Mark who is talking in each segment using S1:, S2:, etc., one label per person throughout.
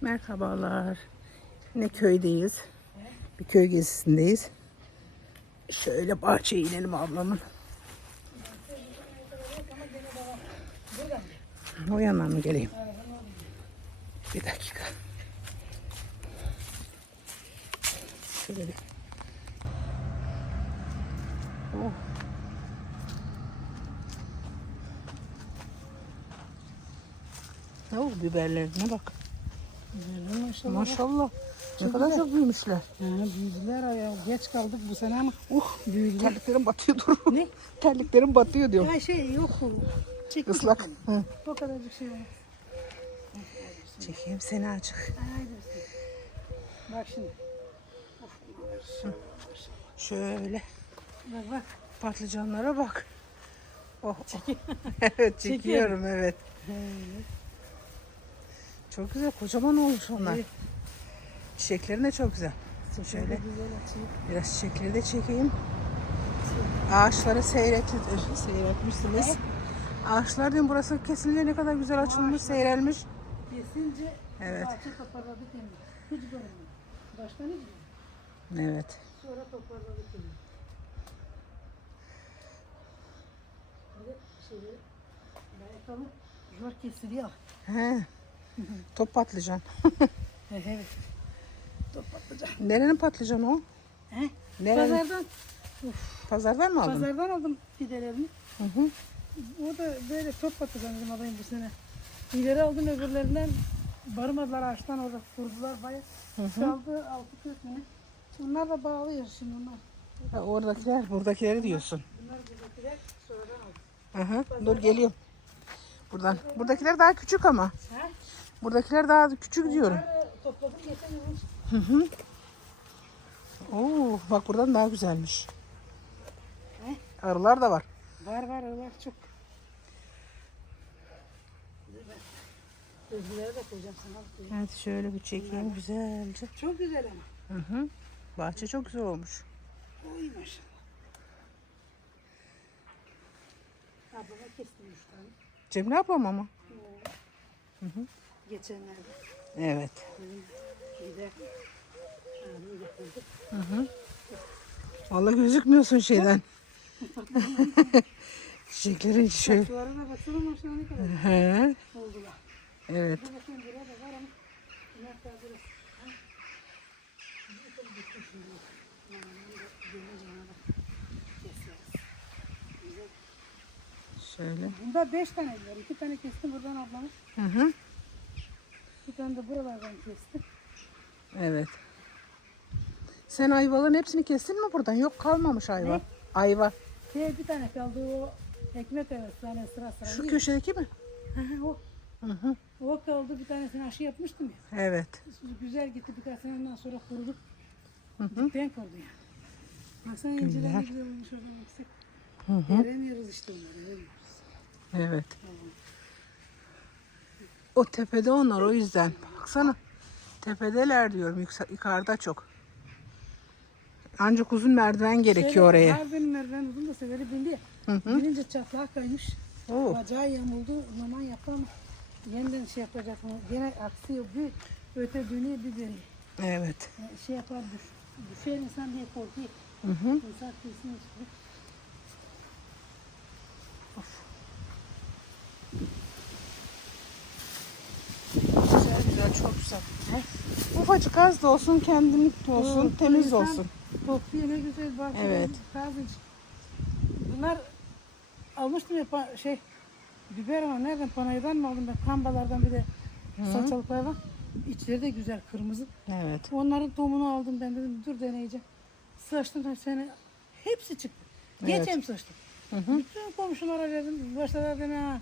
S1: Merhabalar. Yine köydeyiz. Bir köy gezisindeyiz. Şöyle bahçeye inelim ablamın. O yandan mı geleyim? Bir dakika. Şöyle bir. Oh. Oh, biberlerine bak.
S2: Maşallah.
S1: Maşallah. Ne kadar çok büyümüşler.
S2: Yani büyüdüler ya. Geç kaldık bu sene ama.
S1: Uh,
S2: Büyüdüler.
S1: terliklerim batıyor dur.
S2: Ne?
S1: Terliklerim batıyor diyorum.
S2: Ya şey yok. Çekmiş
S1: Islak. Hı.
S2: O kadarcık şey var.
S1: Çekeyim seni
S2: bismillah. Bak şimdi.
S1: Şöyle
S2: Bak bak.
S1: patlıcanlara bak. Oh, oh. evet çekiyorum evet. Çok güzel kocaman olmuş onlar.
S2: Evet.
S1: Çiçekleri de çok güzel. Şöyle
S2: Güzel açıyor.
S1: biraz çiçekleri de çekeyim. Ağaçları seyret, seyretmişsiniz. Ağaçlar diyorum burası kesinlikle ne kadar güzel açılmış, seyrelmiş.
S2: Kesince
S1: Evet.
S2: bahçe toparladık hem de. Hiç görünmüyor. Başka ne bileyim.
S1: Evet.
S2: Sonra toparladık hem de. Bir de şeyleri ayakkabı zor kesiliyor.
S1: He. Top patlıcan.
S2: Evet. Top patlıcan.
S1: Nerenin patlıcanı o?
S2: He?
S1: Nerenin?
S2: Pazardan,
S1: Pazardan mı aldın?
S2: pazardan aldım fidelerini.
S1: Hı hı.
S2: O da böyle top patlıcan dedim alayım bu sene. İleri aldım öbürlerinden barımadılar ağaçtan orada kurdular bayağı. Kaldı altı kırk mı ne? Bunlar da bağlıyor şimdi onlar.
S1: Ha, oradakiler, buradakileri diyorsun.
S2: Bunlar buradakiler sonradan.
S1: Hı hı. Dur geliyorum. Buradan. Buradakiler daha küçük ama.
S2: Ha?
S1: Buradakiler daha küçük diyorum.
S2: Topladım getirmemiş.
S1: Oo, bak buradan daha güzelmiş.
S2: He?
S1: Arılar da var.
S2: Var var öyle çok. Özgürlere de koyacağım sana.
S1: Evet şöyle bir çekeyim güzelce.
S2: Çok güzel ama.
S1: Hı hı. Bahçe çok güzel olmuş.
S2: Oy maşallah. Ablama kestim üç tane.
S1: Cemile ablam ama.
S2: Geçenlerde.
S1: Evet.
S2: Abim getirdi.
S1: Vallahi gözükmüyorsun şeyden. Çiçeklerin şöyle.
S2: Saçlara da baksana maşallah ne kadar
S1: He.
S2: oldular.
S1: Evet. Şöyle.
S2: Bunda beş tane var. İki tane kestim buradan ablamın.
S1: Hı hı.
S2: Tane de buralardan kestim.
S1: Evet. Sen ayvaların hepsini kestin mi buradan? Yok kalmamış ayva.
S2: Ne?
S1: Ayva.
S2: Şey bir tane kaldı o ekmek evet tane sıra sıra.
S1: Şu
S2: değil.
S1: köşedeki mi?
S2: O.
S1: Hı hı.
S2: O kaldı bir tanesini aşı yapmıştım ya.
S1: Evet.
S2: Güzel gitti bir tanesini ondan sonra kurudu.
S1: Hı hı.
S2: Dipten kurdu yani. Baksana inciler ne güzel olmuş oradan yüksek.
S1: Hı hı.
S2: Veremiyoruz işte onları. veremiyoruz.
S1: Evet. O tepede onlar o yüzden. Baksana. Tepedeler diyorum. Yüksek, yukarıda çok. Ancak uzun merdiven gerekiyor
S2: Şöyle,
S1: oraya.
S2: Var benim merdiven uzun da severi bindi ya.
S1: Hı hı.
S2: Birinci çatlağa kaymış.
S1: Oo.
S2: Bacağı yamuldu. Naman yaptı ama yeniden şey yapacak mı? Gene aksıyor. Bir öte dönüyor bir dönüyor.
S1: Evet.
S2: Yani şey yapar düş, düşer insan diye korkuyor.
S1: Hı hı.
S2: İnsan kesin işte.
S1: Güzel çok güzel. Ufacık az da olsun kendin olsun
S2: Doğru,
S1: temiz
S2: insan
S1: olsun.
S2: Topluyor ne güzel bahçe.
S1: Evet.
S2: Bunlar almıştım ya pa- şey biber ama nereden panayırdan mı aldım ben kambalardan bir de salçalıklardan. İçleri de güzel kırmızı.
S1: Evet.
S2: Onların tohumunu aldım ben dedim dur deneyeceğim. Sıçtım da sene hepsi çıktı.
S1: Evet.
S2: Geçem sıçtım.
S1: Hı hı.
S2: Bütün komşulara dedim başladılar beni ha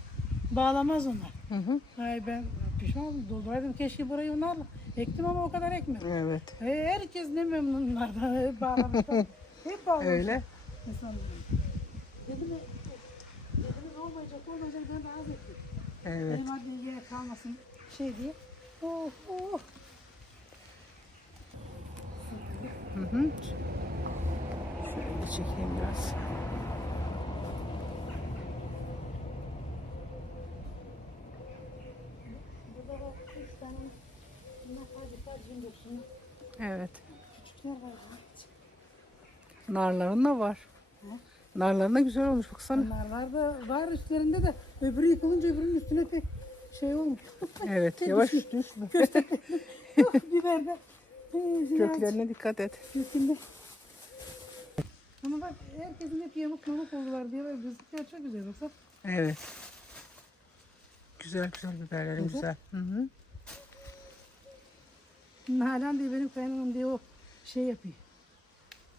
S2: bağlamaz onlar.
S1: Hı hı.
S2: Ay ben pişman oldum. Dolduraydım keşke burayı onlarla. Ektim ama o kadar ekmedim.
S1: Evet.
S2: E, herkes ne memnun bunlardan. Hep bağlamışlar. Hep bağlamışlar.
S1: Öyle.
S2: İnsanlar. Dedim dediniz olmayacak olmayacak ben az ettim.
S1: Evet.
S2: Benim adım yere kalmasın şey diye. Oh oh.
S1: Hı hı. Şöyle çekeyim biraz.
S2: Burada bak üç tane Sadece yoksun.
S1: Evet. Narların da var. Narların da güzel olmuş baksana.
S2: Bunlar da var üstlerinde de öbürü yıkılınca öbürünün üstüne pek şey olmuş.
S1: Evet yavaş düşme.
S2: Biber de.
S1: Köklerine dikkat et.
S2: Üstünde. Ama bak herkesin hep yamuk mamuk oldular diye böyle gözüküyor çok güzel baksana.
S1: Evet. Güzel güzel biberlerin güzel. Hı hı.
S2: Nalan diye benim kaynanam diye o şey yapıyor.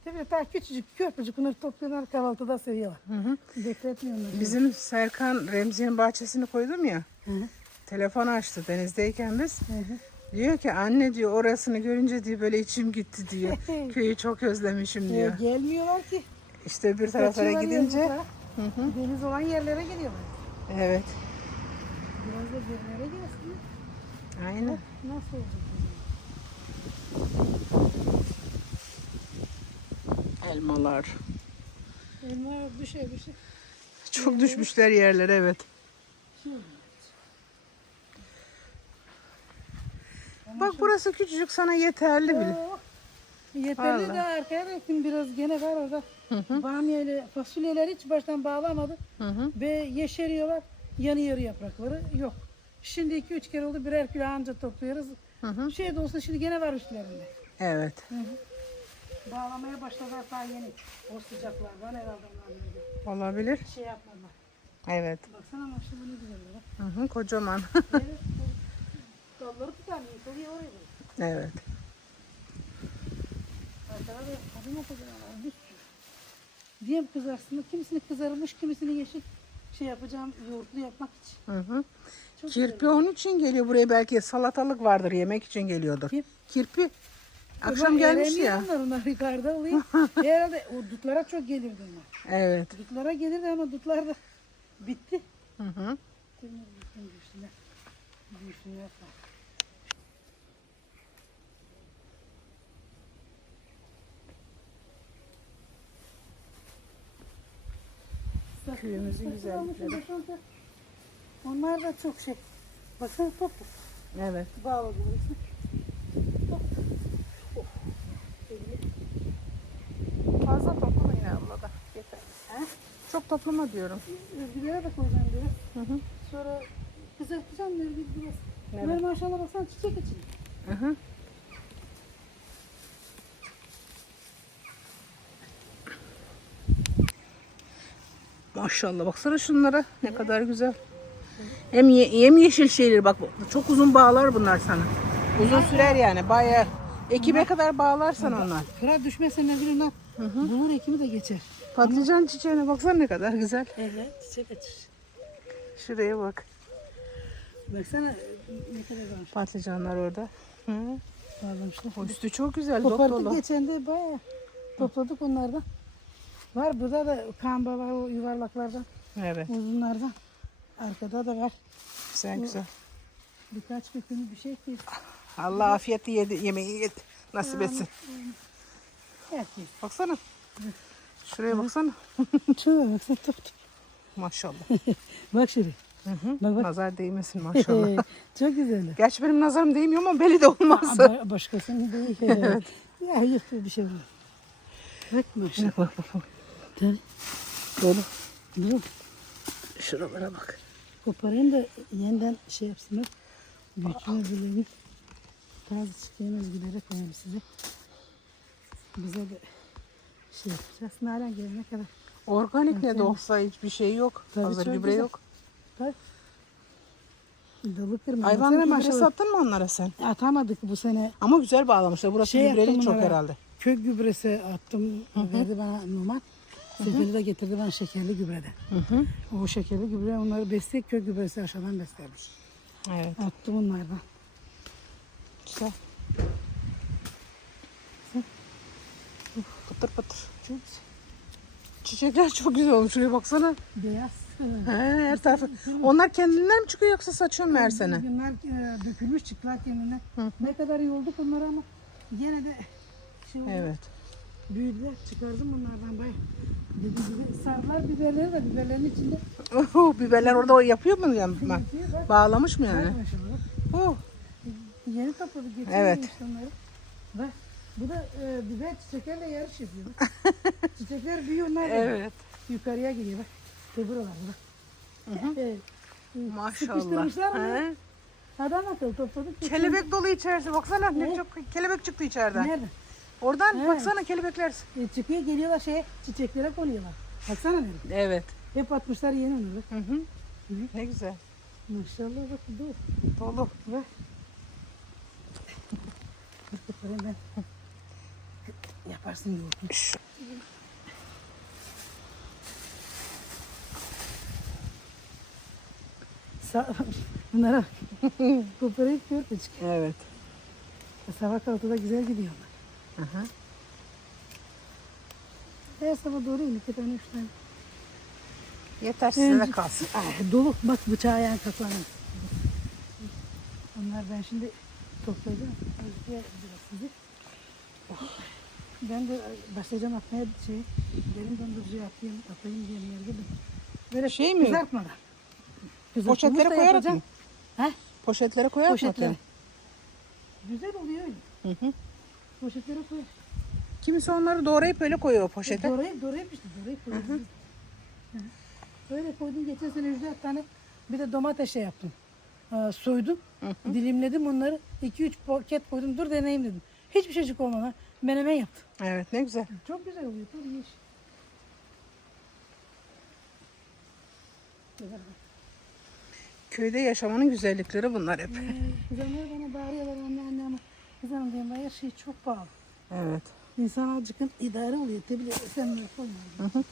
S2: Tabii daha küçücük körpücük bunları topluyorlar kahvaltıda seviyorlar.
S1: Hı hı.
S2: Bekletmiyor onları.
S1: Bizim Serkan Remzi'nin bahçesini koydum ya.
S2: Hı hı.
S1: Telefon açtı denizdeyken biz.
S2: Hı hı.
S1: Diyor ki anne diyor orasını görünce diyor böyle içim gitti diyor. Köyü çok özlemişim
S2: Ee,
S1: diyor.
S2: gelmiyorlar ki.
S1: İşte bir taraflara gidince. Hı hı.
S2: Deniz olan yerlere gidiyorlar.
S1: Evet.
S2: Biraz da gerilere gelsin.
S1: Aynen.
S2: Nasıl olacak?
S1: Elmalar.
S2: Elma düşe düşe.
S1: Çok düşmüşler yerlere evet. Bak burası küçücük sana yeterli bile.
S2: Yeterli
S1: Vallahi.
S2: de arkaya bıraktım biraz gene var orada. Bamya ile fasulyeler hiç baştan bağlamadı.
S1: Hı hı.
S2: Ve yeşeriyorlar. Yanı yarı yaprakları yok. Şimdi iki üç kere oldu birer kilo anca topluyoruz.
S1: Hı hı.
S2: Şey de olsa şimdi gene var üstlerinde.
S1: Evet.
S2: Bağlamaya başladılar daha yeni. O sıcaklardan herhalde onlar böyle
S1: Olabilir.
S2: şey yapmadılar.
S1: Evet.
S2: Baksana maşallah ne güzel oldu.
S1: Hı hı, kocaman.
S2: Evet. Dalları tutarmıyor. Tabii oraya böyle.
S1: evet.
S2: Arkada da kadın okuyacaklar. Bir sürü. Diyem kızarsın. Kimisini kızarmış, kimisini yeşil şey yapacağım yoğurtlu yapmak için.
S1: Hı hı.
S2: Çok
S1: Kirpi onun için geliyor buraya belki salatalık vardır yemek için geliyordur.
S2: Kim?
S1: Kirpi. Akşam gelmiş ya.
S2: Onlar, yukarıda oluyor. Herhalde o dutlara çok gelirdi onlar.
S1: Evet.
S2: Dutlara gelirdi ama dutlar da bitti.
S1: Hı hı.
S2: Büyüsünler. Büyüsünler.
S1: Köyümüzün güzellikleri.
S2: Onlar da çok şey. Bakın toplu.
S1: Evet.
S2: Bağlı. Top. Oh.
S1: Fazla toplama yine ablada. Yeter.
S2: He?
S1: Çok toplama diyorum.
S2: Öbürlere de koyacağım biraz.
S1: Hı hı.
S2: Sonra kızartacağım bir biraz.
S1: Evet.
S2: Bunlar maşallah baksana çiçek için.
S1: Hı hı. Maşallah baksana şunlara ne kadar güzel. Hem ye, yem yeşil şeyler bak çok uzun bağlar bunlar sana. Uzun sürer yani bayağı ekibe kadar bağlarsan onlar.
S2: Kırar düşmezse ne bileyim lan. Bulur ekimi de geçer.
S1: Patlıcan çiçeğine baksana ne kadar güzel.
S2: Evet çiçek açır.
S1: Şuraya bak.
S2: Baksana ne kadar varmış.
S1: Patlıcanlar orada. Hı.
S2: Bağlamışlar.
S1: O üstü çok güzel
S2: Kopardık
S1: dolu.
S2: geçen de bayağı topladık onlardan. Var burada da kamba var o yuvarlaklardan,
S1: Evet
S2: uzunlardan. Arkada da var.
S1: güzel güzel.
S2: Birkaç bütünü bir şey ki
S1: Allah afiyetli yedi, yemeği yedi, nasip etsin.
S2: herkes.
S1: Baksana. Şuraya baksana.
S2: Şuna baksana top top.
S1: Maşallah.
S2: Bak şuraya.
S1: Hı hı.
S2: Bak, bak.
S1: Nazar değmesin maşallah.
S2: Çok güzel.
S1: Gerçi benim nazarım değmiyor ama belli de olmaz.
S2: Ba- Başkasının değil. ya yok bir şey yok. Bak maşallah.
S1: bak bak bak.
S2: Tabii.
S1: Dolu.
S2: Dur.
S1: Şuralara bak.
S2: Koparayım da yeniden şey yapsınlar. Bütün öbürlerini taze çiçeğin özgüleri koyayım size. Bize de şey yapacağız. Nalan gelene kadar.
S1: Organik ne de olsa hiçbir şey yok.
S2: Tabii
S1: Hazır
S2: çok
S1: gübre
S2: güzel.
S1: yok.
S2: Bak. Dalı kırma.
S1: Hayvan gübre
S2: maşallah.
S1: sattın mı onlara sen?
S2: Atamadık bu sene.
S1: Ama güzel bağlamışlar. Burası
S2: Şey
S1: gübreli çok herhalde.
S2: Kök gübresi attım. Verdi bana Numan. Seferi de getirdi bana şekerli gübreden.
S1: Hı hı.
S2: O şekerli gübre onları besleyip kök gübresi aşağıdan beslermiş.
S1: Evet.
S2: Attım onlardan.
S1: Güzel. Pıtır pıtır.
S2: Çok
S1: Çiçekler çok güzel olmuş. Şuraya baksana.
S2: beyaz.
S1: He, her tarafı. Onlar kendinden mi çıkıyor yoksa saçıyor mu her sene?
S2: Bunlar e, dökülmüş çıklar kendine. Ne kadar yolduk onları ama yine de şey oldu.
S1: Evet.
S2: Büyüdüler. Çıkardım bunlardan bay. Sarılar biberleri de biberlerin içinde.
S1: Oho, biberler orada o yapıyor mu yani?
S2: Bak.
S1: Bağlamış mı yani? Oh,
S2: Yeni topladık. Geçen
S1: Evet.
S2: onları. Bak bu da e, biber çiçeklerle yarış yapıyor. Çiçekler büyüyor onlar
S1: Evet.
S2: yukarıya gidiyor bak. Te buralar bak. Evet.
S1: Maşallah.
S2: Sıkıştırmışlar mı? Adam akıllı topladık.
S1: Kelebek dolu içerisi. Baksana ne
S2: Ne?
S1: çok kelebek çıktı içeriden.
S2: Nerede?
S1: Oradan
S2: He.
S1: baksana kelebekler.
S2: E, çıkıyor geliyorlar şeye çiçeklere konuyorlar. Baksana nerede?
S1: Evet.
S2: Hep atmışlar yeni onları.
S1: Hı hı. Ne güzel.
S2: Maşallah bak dur.
S1: Dolu.
S2: Bak. Ben. Yaparsın yoğurtunu. Sa Bunlara koparayım yoğurt çık.
S1: Evet.
S2: Sabah kahvaltıda güzel gidiyor
S1: hı.
S2: Her sabah doğrayayım iki tane üç tane.
S1: Yeter size kalsın.
S2: Ay, dolu bak bıçağı yan kapağına. Onlar ben şimdi toplayacağım. Özge biraz sizi. Ben de başlayacağım atmaya şey, derin dondurucuya atayım, atayım diyenler gibi. Böyle
S1: Şey mi?
S2: Kızartmadan.
S1: Poşetlere koyarak mı?
S2: He?
S1: Poşetlere koyar mı
S2: Poşetlere. Güzel oluyor öyle.
S1: Hı hı.
S2: Poşetlere koy.
S1: Kimisi onları doğrayıp öyle koyuyor poşete.
S2: Doğrayıp doğrayıp işte doğrayıp koydum. Hı. Öyle koydum geçen sene yüzde tane bir de domates şey yaptım. Aa, soydum, dilimledim onları. 2-3 paket koydum. Dur deneyeyim dedim. Hiçbir şeycik olmadan menemen yaptım.
S1: Evet ne güzel.
S2: Çok güzel oluyor. İyi iş.
S1: Köyde yaşamanın güzellikleri bunlar hep.
S2: Kızanlar bana bağırıyorlar anne anne ama kızanım diyorum her şey çok pahalı.
S1: Evet.
S2: İnsan azıcık idare oluyor. Tabii sen ne yapalım.